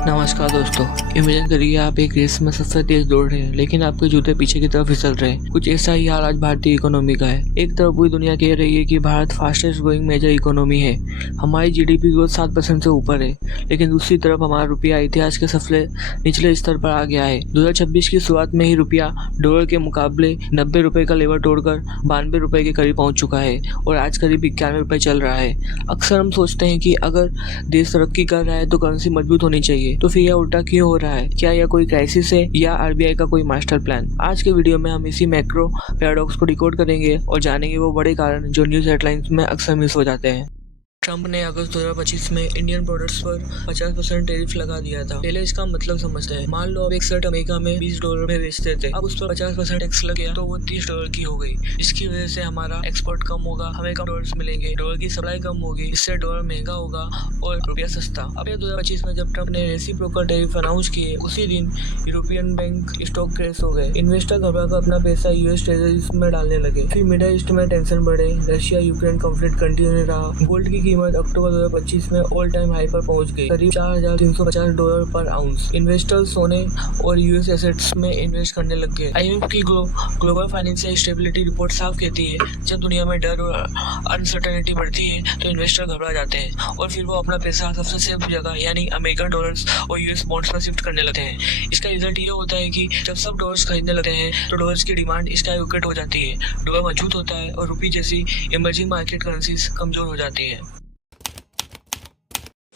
नमस्कार दोस्तों। इमेजिन करिए आप एक रेस में सबसे तेज दौड़ रहे हैं, लेकिन आपके जूते पीछे की तरफ फिसल रहे हैं। कुछ ऐसा ही हाल आज भारतीय इकोनॉमी का है। एक तरफ पूरी दुनिया कह रही है कि Bharat fastest growing major economy है, हमारी जीडीपी ग्रोथ 7% से ऊपर है, लेकिन दूसरी तरफ हमारा रुपया इतिहास के सबसे निचले स्तर पर आ गया है। 2026 की शुरुआत में ही रुपया डॉलर के मुकाबले 90 रुपए का लेवल तोड़कर 92 रुपए के करीब पहुंच चुका है और आज करीब 91 रुपए चल रहा है। अक्सर हम सोचते हैं कि अगर देश तरक्की कर रहा है तो करेंसी मजबूत होनी चाहिए, तो फिर यह उल्टा क्यों हो रहा है? क्या यह कोई क्राइसिस है या आरबीआई का कोई मास्टर प्लान? आज के वीडियो में हम इसी मैक्रो पैराडॉक्स को डिकोड करेंगे और जानेंगे वो बड़े कारण जो न्यूज़ हेडलाइंस में अक्सर मिस हो जाते हैं। ट्रंप ने अगस्त 2025 में इंडियन प्रोडक्ट्स पर 50% टैरिफ लगा दिया था। पहले इसका मतलब समझते हैं। मान लो अब एक शर्ट अमेरिका में $20 में बेचते थे, अब उस पर 50% टैक्स लग गया तो वो $30 की हो गई। इसकी वजह से हमारा एक्सपोर्ट कम होगा, हमें कम डॉलर्स मिलेंगे, डॉलर की सप्लाई कम होगी, इससे डॉलर महंगा होगा और रुपया सस्ता। अब 2025 में जब ट्रंप ने रेसिप्रोकल टैरिफ अनाउंस किए, उसी दिन यूरोपियन बैंक स्टॉक क्रैश हो गए। इन्वेस्टर घबराकर अपना पैसा यूएस ट्रेजरीज में डालने लगे। फिर मिडिल ईस्ट में टेंशन बढ़े, रशिया यूक्रेन कॉन्फ्लिक्ट कंटिन्यू रहा। गोल्ड की कीमत अक्टूबर 2025 में ऑल टाइम हाई पर पहुंच गई, करीब $4,350 पर आउंस। इन्वेस्टर्स सोने और यूएस एसेट्स में इन्वेस्ट करने लग गए। आईएमएफ की ग्लोबल फाइनेंशियल स्टेबिलिटी रिपोर्ट साफ कहती है, जब दुनिया में डर और अनसर्टेनिटी बढ़ती है तो इन्वेस्टर घबरा जाते हैं और फिर वो अपना पैसा सबसे सेफ जगह यानी अमेरिकन डॉलर्स और यूएस बॉन्ड्स में शिफ्ट करने लगते हैं। इसका रिजल्ट ये होता है कि जब सब डॉलर्स खरीदने लगते हैं तो डॉलर्स की डिमांड स्काई रॉकेट हो जाती है, डॉलर मजबूत होता है और रुपये जैसी इमर्जिंग मार्केट करेंसीज कमजोर हो जाती है।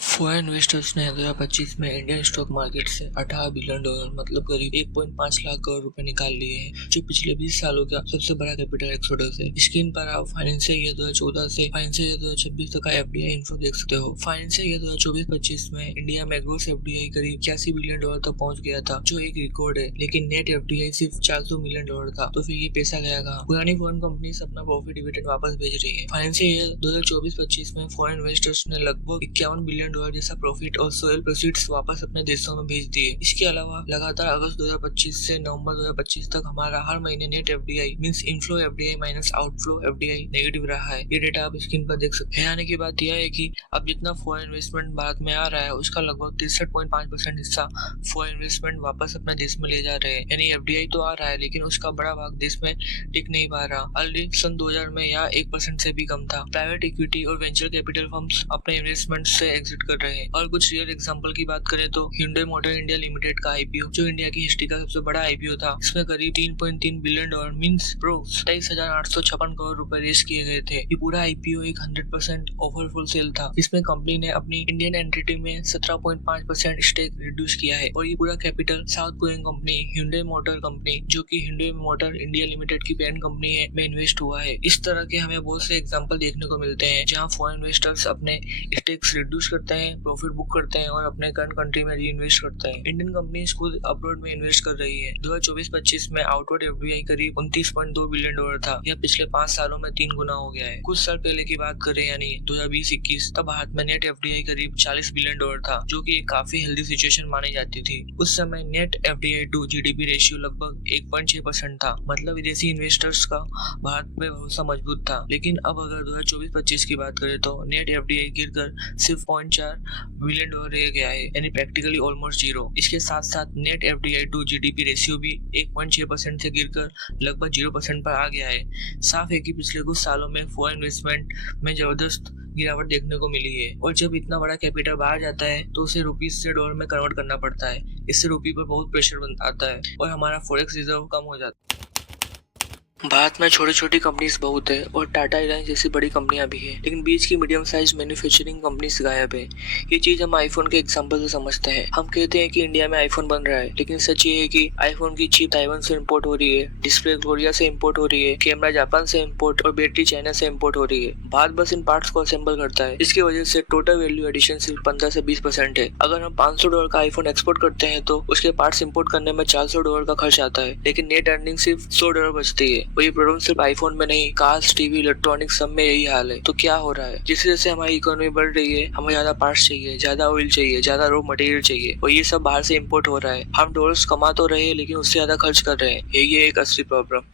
फॉरेन इन्वेस्टर्स ने 2025 में इंडियन स्टॉक मार्केट से $18 बिलियन मतलब करीब 1.5 लाख करोड़ रुपए निकाल लिए हैं, जो पिछले 20 सालों का सबसे बड़ा कैपिटल एक्सोडस है। स्क्रीन पर आप फाइनेंशियल ईयर 2014 से फाइनेंशियल ईयर 2026 तक का एफडीआई इन्फो देख सकते हो। फाइनेंशियल ईयर 2024-25 में इंडिया में ग्रोस एफडीआई करीब $81 बिलियन तक पहुंच गया था, जो एक रिकॉर्ड है, लेकिन नेट एफडीआई सिर्फ $400 मिलियन था। तो फिर ये पैसा गया कहाँ? पुरानी फॉरेन कंपनीज अपना प्रॉफिट डिविडेंड वापस भेज रही है। फाइनेंशियल ईयर 2024-25 में फॉरेन इन्वेस्टर्स ने लगभग $51 बिलियन जैसा प्रॉफिट और सोयल प्रोसीड्स वापस अपने देशों में भेज दिए। इसके अलावा लगातार अगस्त 2025 से नवंबर 2025 तक हमारा हर महीने net FDI means inflow FDI minus outflow FDI negative रहा है। ये डेटा आप स्क्रीन पर देख सकते हैं। आने की बात यह है कि अब जितना फॉरेन इन्वेस्टमेंट भारत में आ रहा है उसका लगभग 63.5% हिस्सा फॉरेन इन्वेस्टमेंट वापस अपने देश में ले जा रहे हैं। यानी एफडीआई तो आ रहा है लेकिन उसका बड़ा भाग देश में टिक नहीं पा रहा। ऑलरेडी सन 2000 में यह 1% से भी कम था। प्राइवेट इक्विटी और वेंचर कैपिटल फर्म्स अपने इन्वेस्टमेंट से एग्जिट कर रहे हैं। और कुछ रियल एग्जांपल की बात करें तो Hyundai मोटर इंडिया लिमिटेड का आईपीओ, जो इंडिया की हिस्ट्री का सबसे बड़ा आईपीओ था, इसमें करीब $3.3 बिलियन मींस 27,856 करोड़ रुपए रेस किए गए थे। ये पूरा आईपीओ एक 100% ऑफरफुल सेल था, जिसमें कंपनी ने अपनी इंडियन एंटिटी में 17.5% स्टेक रिड्यूस किया है। और ये पूरा capital south Korean company Hyundai motor company, जो कि Hyundai मोटर इंडिया लिमिटेड की पेरेंट कंपनी है, में इन्वेस्ट हुआ है। इस तरह के हमें बहुत से एग्जांपल देखने को मिलते हैं जहां फॉरेन इन्वेस्टर्स अपने स्टेक्स रिड्यूस करते हैं, प्रॉफिट बुक करते हैं और अपने करंट कंट्री में री इन्वेस्ट करते हैं। इंडियन कंपनीज खुद अब्रॉड में इन्वेस्ट कर रही है। 2024-25 में आउटवर्ड एफडीआई करीब $29.2 बिलियन था। यह पिछले 5 सालों में 3 गुना हो गया है। कुछ साल पहले की बात करें यानी 2020-21, तब भारत में नेट एफडीआई करीब $40 बिलियन था, जो कि एक काफी हेल्दी सिचुएशन मानी जाती थी। उस समय net FDI to GDP ratio लगभग 1.6% था, मतलब विदेशी इन्वेस्टर्स का भारत में भरोसा मजबूत था। लेकिन अब अगर 2024-25 की बात करें तो नेट एफडीआई गिरकर सिर्फ $0.4 बिलियन रह गया है, यानी प्रैक्टिकली ऑलमोस्ट जीरो। इसके साथ साथ net FDI to GDP ratio भी 1.6% से गिरकर लगभग 0% पर आ गया है। साफ है कि पिछले कुछ सालों में फॉरेन इन्वेस्टमेंट में जबरदस्त गिरावट देखने को मिली है। और जब इतना बड़ा कैपिटल बाहर जाता है तो उसे रुपीज से डॉलर में कन्वर्ट करना पड़ता है। इससे रुपये पर बहुत प्रेशर आता है और हमारा फॉरेक्स रिजर्व कम हो जाता है। भारत में छोटी छोटी कंपनीज बहुत है और टाटा एयरलाइंस जैसी बड़ी कंपनियां भी है, लेकिन बीच की मीडियम साइज मैन्युफैक्चरिंग कंपनीज गायब है। ये चीज हम आईफोन के एग्जांपल से समझते हैं। हम कहते हैं कि इंडिया में आईफोन बन रहा है, लेकिन सच ये है कि आईफोन की चिप ताइवान से इम्पोर्ट हो रही है, डिस्प्ले कोरिया से इम्पोर्ट हो रही है, कैमरा जापान से इम्पोर्ट और बैटरी चाइना से इम्पोर्ट हो रही है। भारत बस इन पार्ट्स को असेंबल करता है। इसकी वजह से टोटल वैल्यू एडिशन सिर्फ 15 से 20% है। अगर हम $500 का आईफोन एक्सपोर्ट करते हैं तो उसके पार्ट्स इम्पोर्ट करने में $400 का खर्च आता है, लेकिन नेट अर्निंग सिर्फ $100 बचती है। और ये प्रॉब्लम सिर्फ आईफोन में नहीं, कार्स, टीवी, इलेक्ट्रॉनिक्स सब में यही हाल है। तो क्या हो रहा है? जैसे जैसे हमारी इकोनॉमी बढ़ रही है, हमें ज्यादा पार्ट्स चाहिए, ज्यादा ऑयल चाहिए, ज्यादा रॉ मटेरियल चाहिए और ये सब बाहर से इम्पोर्ट हो रहा है। हम डॉलर्स कमा तो रहे हैं लेकिन उससे ज्यादा खर्च कर रहे हैं। यही है एक असली प्रॉब्लम।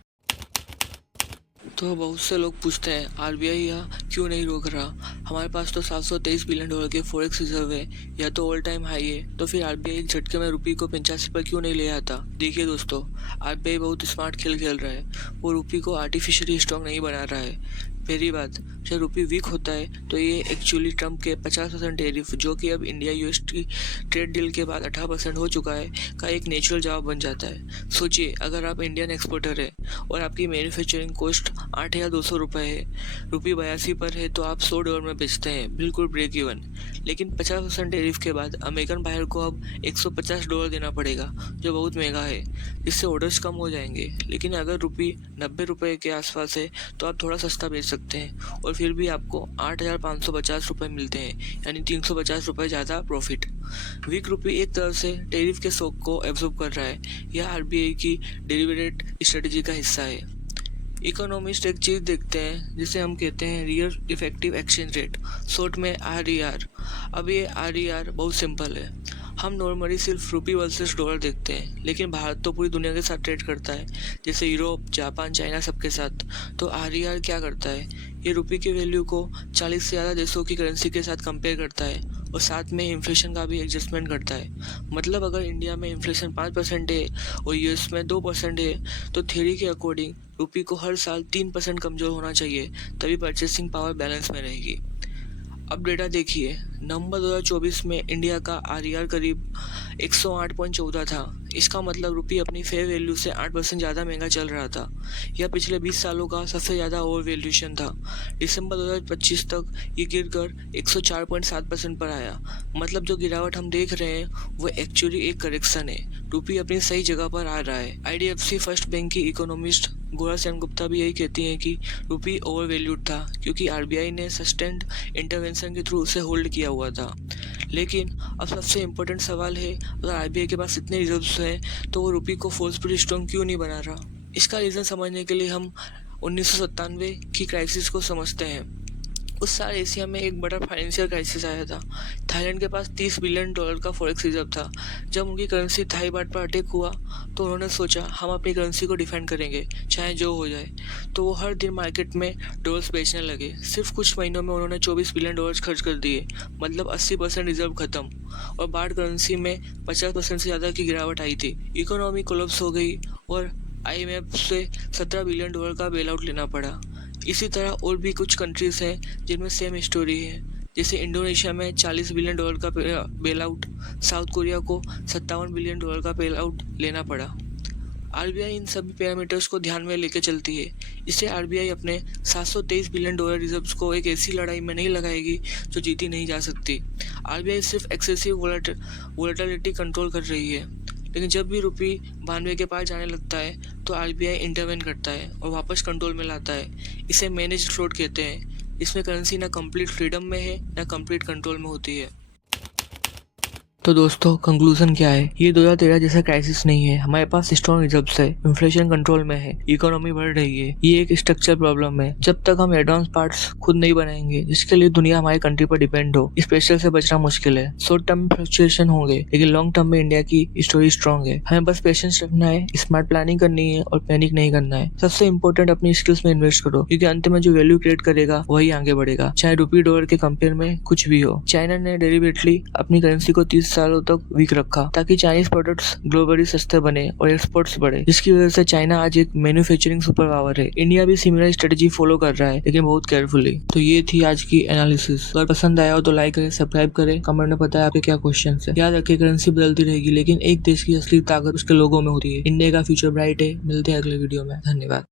तो बहुत से लोग पूछते हैं आरबीआई यह क्यों नहीं रोक रहा। हमारे पास तो 723 बिलियन डॉलर के फॉरेक्स रिजर्व है, यह तो ऑल टाइम हाई है। तो फिर आरबीआई एक झटके में रुपये को 85 पर क्यों नहीं ले आता। देखिए दोस्तों, आरबीआई बहुत स्मार्ट खेल खेल रहा है। वो रुपये को आर्टिफिशियली स्ट्रॉन्ग नहीं बना रहा है। पहली बात, जब रुपये वीक होता है तो ये एक्चुअली ट्रम्प के 50% टैरिफ, जो कि अब इंडिया यूएसटी ट्रेड डील के बाद 18% हो चुका है, का एक नेचुरल जवाब बन जाता है। सोचिए, अगर आप इंडियन एक्सपोर्टर है और आपकी मैन्युफैक्चरिंग कॉस्ट 8,200 रुपये है, रुपये 82 पर है, तो आप $100 में बेचते हैं, बिल्कुल ब्रेक इवन। लेकिन 50% टैरिफ के बाद अमेरिकन बायर को अब $150 देना पड़ेगा, जो बहुत महंगा है, जिससे ऑर्डर्स कम हो जाएंगे। लेकिन अगर रुपये 90 रुपये के आसपास है तो आप थोड़ा सस्ता बेच सकते हैं और फिर भी आपको 8,550 रुपये मिलते हैं, यानी 350 रुपये ज़्यादा प्रॉफिट। वीक रुपये एक तरह से टैरिफ के शॉक को एब्जॉर्ब कर रहा है। यह आरबीआई की डेरिवेटिव स्ट्रेटजी का हिस्सा है। इकोनॉमिस्ट एक चीज़ देखते हैं जिसे हम कहते हैं real effective exchange rate, short में RER। अब ये RER बहुत सिंपल है। हम नॉर्मली सिर्फ रुपये वर्सेस डॉलर देखते हैं, लेकिन भारत तो पूरी दुनिया के साथ ट्रेड करता है, जैसे यूरोप, जापान, चाइना, सबके साथ। तो RER क्या करता है, ये रुपये की वैल्यू को 40 से ज़्यादा देशों की करेंसी के साथ कंपेयर करता है और साथ में इन्फ्लेशन का भी एडजस्टमेंट करता है। मतलब अगर इंडिया में इन्फ्लेशन 5% है और यूएस में 2% है, तो थ्योरी के अकॉर्डिंग रुपये को हर साल 3% कमज़ोर होना चाहिए, तभी परचेसिंग पावर बैलेंस में रहेगी। अब डेटा देखिए, नवंबर 2024 में इंडिया का RER करीब 108.14 था। इसका मतलब रुपये अपनी फेयर वैल्यू से 8% ज़्यादा महंगा चल रहा था। यह पिछले 20 सालों का सबसे ज़्यादा ओवर वैल्यूएशन था। दिसंबर 2025 तक ये गिरकर 104.7% पर आया। मतलब जो गिरावट हम देख रहे हैं वो एक्चुअली एक करेक्शन है। रुपये अपनी सही जगह पर आ रहा है। IDFC फर्स्ट बैंक की इकोनॉमिस्ट गोरा सेनगुप्ता भी यही कहती हैं कि रुपये ओवर वैल्यूड था, क्योंकि RBI ने सस्टेन्ड इंटरवेंशन के थ्रू उसे होल्ड किया हुआ था। लेकिन अब सबसे इम्पोर्टेंट सवाल है, अगर RBI के पास इतने रिजर्व्स हैं तो वो रुपये को फोर्सफुली स्ट्रॉन्ग क्यों नहीं बना रहा। इसका रीज़न समझने के लिए हम 1997 की क्राइसिस को समझते हैं। उस साल एशिया में एक बड़ा फाइनेंशियल क्राइसिस आया था। थाईलैंड के पास $30 बिलियन का फॉरेक्स रिजर्व था। जब उनकी करेंसी थाई बाट पर अटैक हुआ तो उन्होंने सोचा हम अपनी करेंसी को डिफेंड करेंगे, चाहे जो हो जाए। तो वो हर दिन मार्केट में डॉलर्स बेचने लगे। सिर्फ कुछ महीनों में उन्होंने $24 बिलियन खर्च कर दिए, मतलब 80% रिजर्व खत्म। और बाट करेंसी में 50% से ज़्यादा की गिरावट आई थी। इकोनॉमी कोलैप्स हो गई और IMF से $17 बिलियन का बेल आउट लेना पड़ा। इसी तरह और भी कुछ कंट्रीज़ हैं जिनमें सेम स्टोरी है, जैसे इंडोनेशिया में $40 बिलियन का बेल आउट, साउथ कोरिया को $57 बिलियन का बेल आउट लेना पड़ा। RBI इन सभी पैरामीटर्स को ध्यान में लेकर चलती है। इससे RBI अपने 723 बिलियन डॉलर रिजर्व्स को एक ऐसी लड़ाई में नहीं लगाएगी जो जीती नहीं जा सकती। RBI सिर्फ एक्सेसिव वोलेटिलिटी कंट्रोल कर रही है, लेकिन जब भी रुपये 92 के पार जाने लगता है तो RBI इंटरवेन करता है और वापस कंट्रोल में लाता है। इसे मैनेज्ड फ्लोट कहते हैं। इसमें करेंसी ना कंप्लीट फ्रीडम में है ना कंप्लीट कंट्रोल में होती है। तो दोस्तों, कंक्लूजन क्या है, ये 2013 जैसा क्राइसिस नहीं है। हमारे पास स्ट्रॉन्ग रिजर्व्स है, इन्फ्लेशन कंट्रोल में है, इकोनॉमी बढ़ रही है। ये एक स्ट्रक्चर प्रॉब्लम है। जब तक हम एडवांस पार्ट्स खुद नहीं बनाएंगे जिसके लिए दुनिया हमारे कंट्री पर डिपेंड हो, इस प्रेशर से बचना मुश्किल है। शॉर्ट टर्म में फ्लक्चुएशन होंगे, लेकिन लॉन्ग टर्म में इंडिया की स्टोरी स्ट्रॉन्ग है। हमें बस पेशेंस रखना है, स्मार्ट प्लानिंग करनी है और पैनिक नहीं करना है। सबसे इंपॉर्टेंट, अपनी स्किल्स में इन्वेस्ट करो, क्योंकि अंत में जो वैल्यू क्रिएट करेगा वही आगे बढ़ेगा, चाहे रुपये डॉलर के कंपेयर में कुछ भी हो। चाइना ने डेलिबरेटली अपनी करेंसी को 30 सालों तक रखा ताकि चाइनीज प्रोडक्ट्स ग्लोबली सस्ते बने और एक्सपोर्ट्स बढ़े, जिसकी वजह से चाइना आज एक मैन्युफैक्चरिंग सुपर पावर है। इंडिया भी सिमिलर स्ट्रेटजी फॉलो कर रहा है, लेकिन बहुत केयरफुली। तो ये थी आज की एनालिसिस। अगर पसंद आया हो तो लाइक करें, सब्सक्राइब करें, कमेंट में बताएं आपके क्या क्वेश्चन है। याद रखें, करेंसी बदलती रहेगी, लेकिन एक देश की असली ताकत उसके लोगों में होती है। इंडिया का फ्यूचर ब्राइट है। मिलते हैं अगले वीडियो में। धन्यवाद।